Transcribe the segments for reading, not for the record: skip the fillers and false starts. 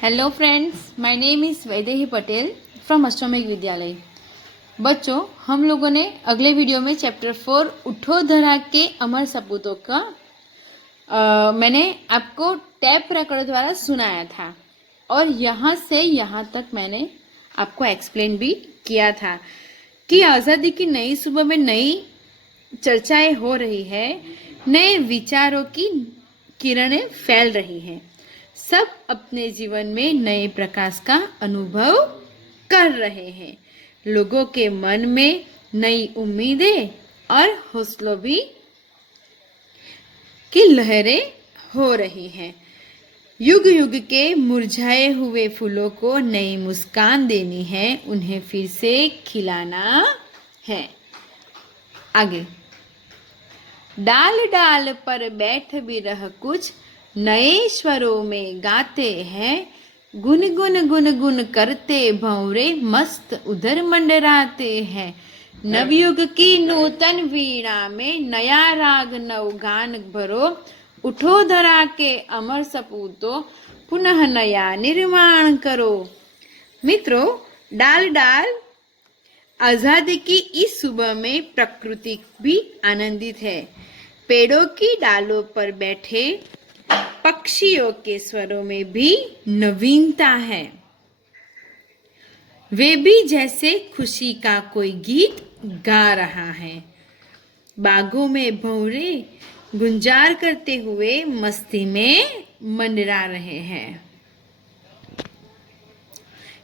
Hello friends, my name is Vaidehi Patel from Ashtamik Vidyalaya. बच्चों, हम लोगों ने अगले वीडियो में चैप्टर 4 उठो धरा के अमर सपूतों का मैंने आपको टैप रिकॉर्ड द्वारा सुनाया था और यहाँ से यहाँ तक मैंने आपको एक्सप्लेन भी किया था कि आज़ादी की नई सुबह में नई चर्चाएं हो रही है, नए विचारों की किरणें फैल रही हैं। सब अपने जीवन में नए प्रकाश का अनुभव कर रहे हैं। लोगों के मन में नई उम्मीदें और हौसलों भी की लहरें हो रही हैं। युग युग के मुरझाए हुए फूलों को नई मुस्कान देनी है, उन्हें फिर से खिलाना है। आगे, डाल डाल पर बैठ भी रह कुछ नए स्वरों में गाते हैं, गुन गुन गुन गुन करते भंवरे मस्त उधर मंडराते हैं। नवयुग की नूतन वीणा में नया राग नवगान भरो, उठो धरा के अमर सपूतों पुनः नया निर्माण करो। मित्रों, डाल डाल आजादी की इस सुबह में प्रकृति भी आनंदित है। पेड़ों की डालों पर बैठे पक्षियों के स्वरों में भी नवीनता है। वे भी जैसे खुशी का कोई गीत गा रहा है। बागों में भंवरे गुंजार करते हुए मस्ती में मंडरा रहे हैं।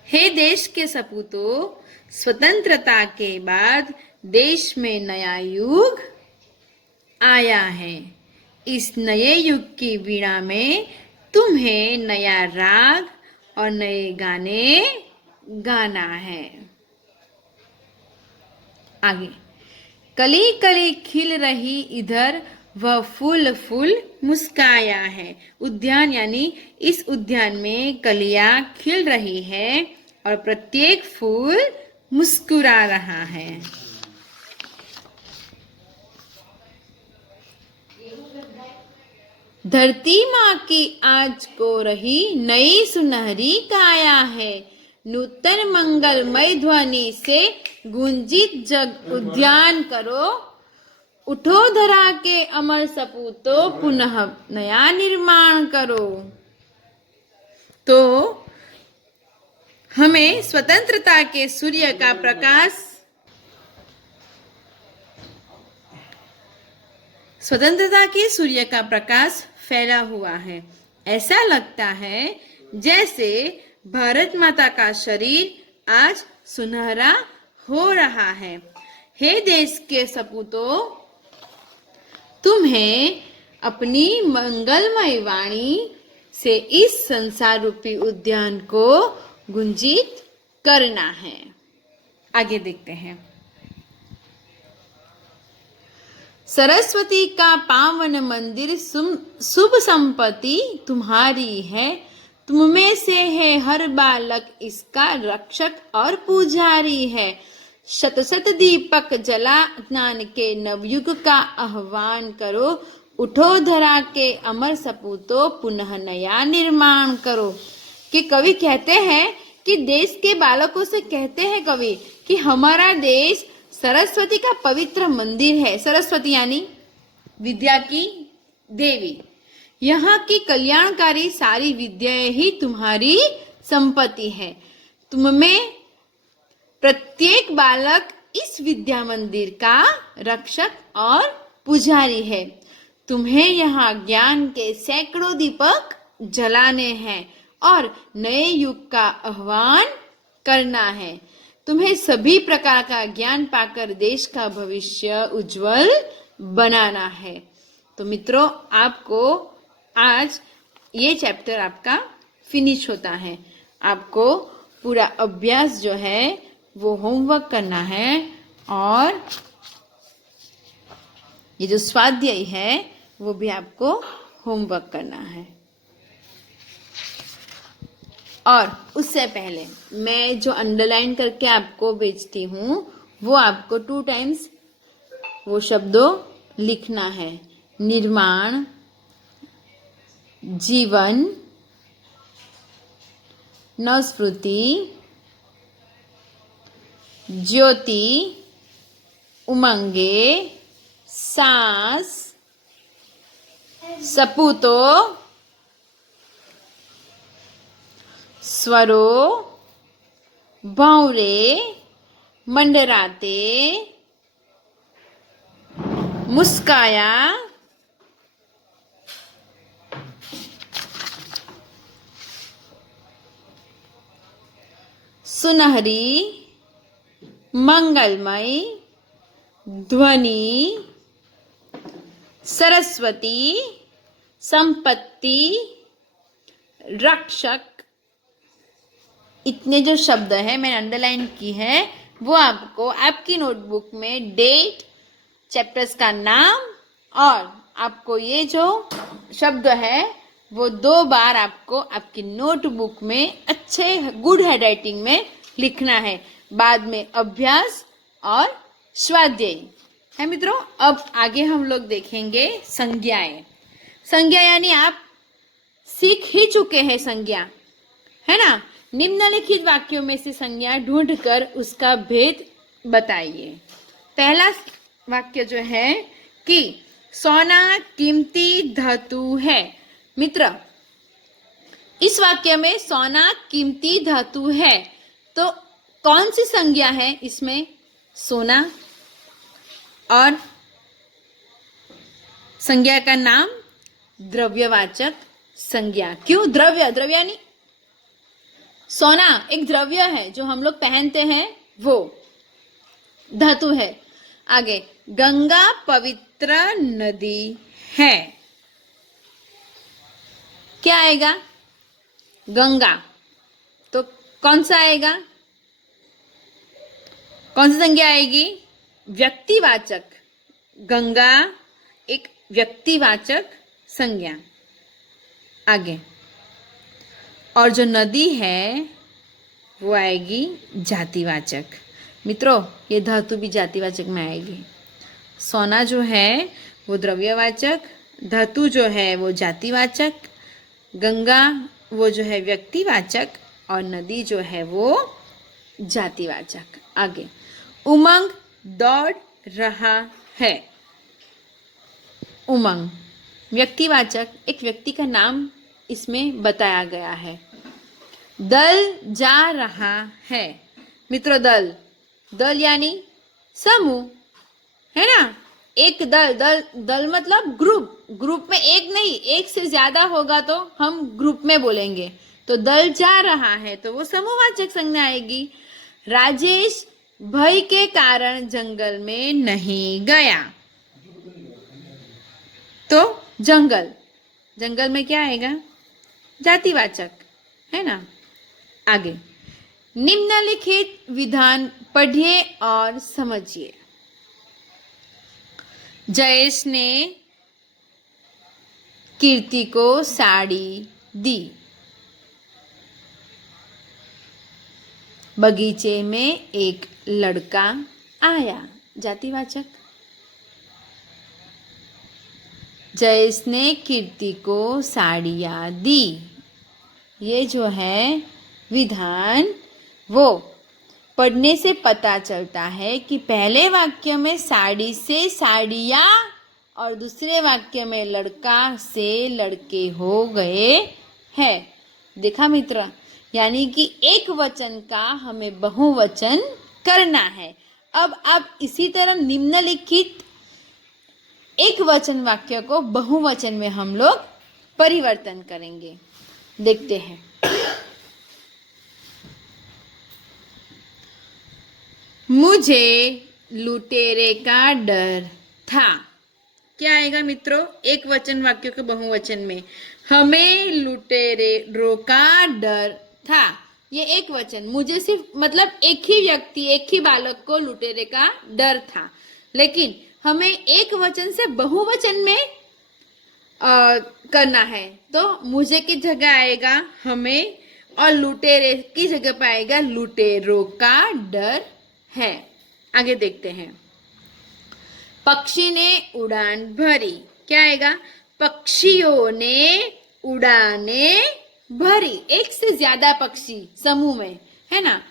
हे देश के सपूतों, स्वतंत्रता के बाद देश में नया युग आया है। इस नए युग की वीणा में तुम्हें नया राग और नए गाने गाना है। आगे, कली कली खिल रही इधर वह फूल फूल मुस्काया है। उद्यान यानी इस उद्यान में कलियां खिल रही है और प्रत्येक फूल मुस्कुरा रहा है। धरती माँ की आज को रही नई सुनहरी काया है। नूतन मंगलमय ध्वनि से गुंजित जग उद्यान करो, उठो धरा के अमर सपूतों पुनः नया निर्माण करो। तो हमें स्वतंत्रता के सूर्य का प्रकाश फैला हुआ है। ऐसा लगता है जैसे भारत माता का शरीर आज सुनहरा हो रहा है। हे देश के सपूतों, तुम्हें अपनी मंगलमय वाणी से इस संसार रूपी उद्यान को गुंजित करना है। आगे देखते हैं। सरस्वती का पावन मंदिर शुभ संपत्ति तुम्हारी है। तुम में से है हर बालक इसका रक्षक और पुजारी है। शत शत दीपक जला स्नान के नवयुग का आह्वान करो, उठो धरा के अमर सपूतों पुनः नया निर्माण करो। कि कवि कहते हैं कि देश के बालकों से कहते हैं कवि कि हमारा देश सरस्वती का पवित्र मंदिर है। सरस्वती यानी विद्या की देवी। यहाँ की कल्याणकारी सारी विद्याएं ही तुम्हारी संपत्ति है। तुम में प्रत्येक बालक इस विद्या मंदिर का रक्षक और पुजारी है। तुम्हें यहाँ ज्ञान के सैकड़ों दीपक जलाने हैं और नए युग का आह्वान करना है। तुम्हें सभी प्रकार का ज्ञान पाकर देश का भविष्य उज्जवल बनाना है। तो मित्रों, आपको आज ये चैप्टर आपका फिनिश होता है। आपको पूरा अभ्यास जो है वो होमवर्क करना है और ये जो स्वाध्याय है वो भी आपको होमवर्क करना है। और उससे पहले मैं जो अंडरलाइन करके आपको भेजती हूँ वो आपको 2 टाइम्स वो शब्दों लिखना है। निर्माण, जीवन, नवस्फूर्ति, ज्योति, उमंगे, सास, सपूतो, स्वरो, भौरे, मंडराते, मुस्काया, सुनहरी, मंगलमय, ध्वनि, सरस्वती, संपत्ति, रक्षक। इतने जो शब्द है मैंने अंडरलाइन की है वो आपको आपकी नोटबुक में डेट, चैप्टर्स का नाम और आपको ये जो शब्द है वो 2 बार आपको आपकी नोटबुक में अच्छे गुड हैंडराइटिंग में लिखना है। बाद में अभ्यास और स्वाध्याय है मित्रों। अब आगे हम लोग देखेंगे संज्ञाएं। संज्ञा यानी आप सीख ही चुके हैं संज्ञा, है ना। निम्नलिखित वाक्यों में से संज्ञा ढूंढकर उसका भेद बताइए। पहला वाक्य जो है कि सोना कीमती धातु है। मित्र, इस वाक्य में सोना कीमती धातु है तो कौन सी संज्ञा है इसमें? सोना और संज्ञा का नाम द्रव्यवाचक संज्ञा। क्यों द्रव्य? द्रव्य यानी सोना एक द्रव्य है जो हम लोग पहनते हैं, वो धातु है। आगे, गंगा पवित्र नदी है। क्या आएगा? गंगा। तो कौन सा आएगा? कौन सी संज्ञा आएगी? व्यक्तिवाचक। गंगा एक व्यक्तिवाचक संज्ञा। आगे, और जो नदी है वो आएगी जातिवाचक। मित्रों, ये धातु भी जातिवाचक में आएगी। सोना जो है वो द्रव्यवाचक, धातु जो है वो जातिवाचक, गंगा वो जो है व्यक्तिवाचक और नदी जो है वो जातिवाचक। आगे, उमंग दौड़ रहा है। उमंग व्यक्तिवाचक, एक व्यक्ति का नाम इसमें बताया गया है। दल जा रहा है। मित्रों, दल, दल यानी समूह, है ना। एक दल, दल दल मतलब ग्रुप। ग्रुप में एक नहीं, एक से ज्यादा होगा तो हम ग्रुप में बोलेंगे। तो दल जा रहा है तो वो समूहवाचक संज्ञा आएगी। राजेश भय के कारण जंगल में नहीं गया। तो जंगल, जंगल में क्या आएगा? जातिवाचक, है ना। आगे, निम्नलिखित विधान पढ़िए और समझिए। जयेश ने कीर्ति को साड़ी दी। बगीचे में एक लड़का आया। जातिवाचक। जयेश ने कीर्ति को साड़ियाँ दी। ये जो है विधान, वो पढ़ने से पता चलता है कि पहले वाक्य में साड़ी से साड़ियाँ और दूसरे वाक्य में लड़का से लड़के हो गए हैं। देखा मित्र, यानी कि एक वचन का हमें बहुवचन करना है। अब आप इसी तरह निम्नलिखित एक वचन वाक्य को बहुवचन में हम लोग परिवर्तन करेंगे। देखते हैं। मुझे लुटेरे का डर था। क्या आएगा मित्रों? एक वचन वाक्य के बहुवचन में हमें लुटेरों का डर था। ये एक वचन, मुझे सिर्फ मतलब एक ही व्यक्ति, एक ही बालक को लुटेरे का डर था। लेकिन हमें एक वचन से बहुवचन में करना है तो मुझे की जगह आएगा हमें और लुटेरे की जगह पर आएगा लुटेरों का डर है। आगे देखते हैं। पक्षी ने उड़ान भरी। क्या आएगा? पक्षियों ने उड़ाने भरी, एक से ज्यादा पक्षी समूह में, है ना।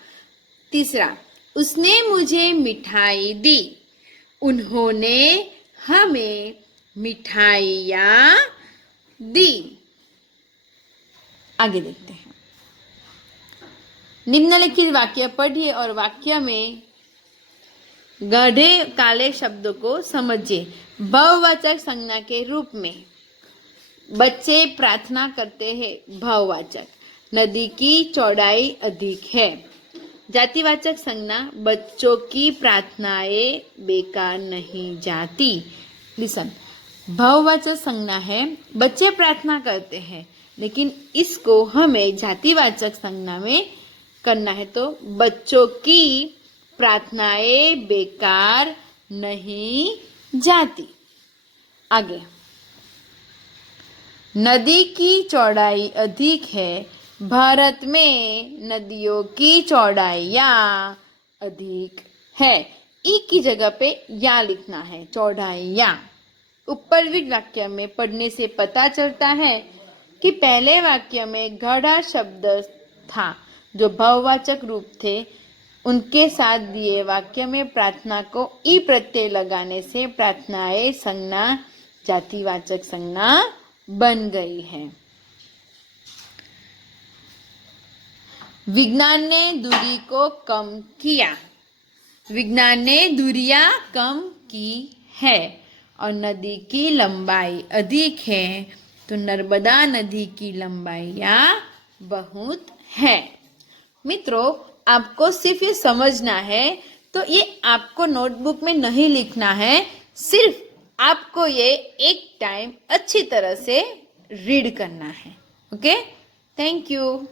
तीसरा, उसने मुझे मिठाई दी, उन्होंने हमें मिठाइयाँ दी। आगे देखते हैं। निम्नलिखित वाक्य पढ़िए और वाक्य में गढ़े काले शब्दों को समझिए। बहुवचक संज्ञा के रूप में बच्चे प्रार्थना करते हैं, बहुवचक। नदी की चौड़ाई अधिक है। जातिवाचक संज्ञा, बच्चों की प्रार्थनाएं बेकार नहीं जाती। लिसन, बहुवचक संज्ञा है, बच्चे प्रार्थना करते हैं, लेकिन इसको हमें जातिवाचक संज्ञा में करना है, तो बच्चों की प्रार्थनाएं बेकार नहीं जाती। आगे, नदी की चौड़ाई अधिक है। भारत में नदियों की चौड़ाइयाँ अधिक है। ई की जगह पे या लिखना है, चौड़ाइयाँ। उपरवित वाक्य में पढ़ने से पता चलता है कि पहले वाक्य में गढ़ा शब्द था जो बहुवाचक रूप थे। उनके साथ दिए वाक्य में प्रार्थना को ई प्रत्यय लगाने से प्रार्थनाएं संज्ञा जातिवाचक संज्ञा बन गई है। विज्ञान ने दूरी को कम किया। विज्ञान ने दूरियां कम की है। और नदी की लंबाई अधिक है, तो नर्मदा नदी की लंबाइयाँ बहुत है। मित्रों, आपको सिर्फ ये समझना है, तो ये आपको नोटबुक में नहीं लिखना है, सिर्फ आपको ये एक टाइम अच्छी तरह से रीड करना है। Okay, thank you.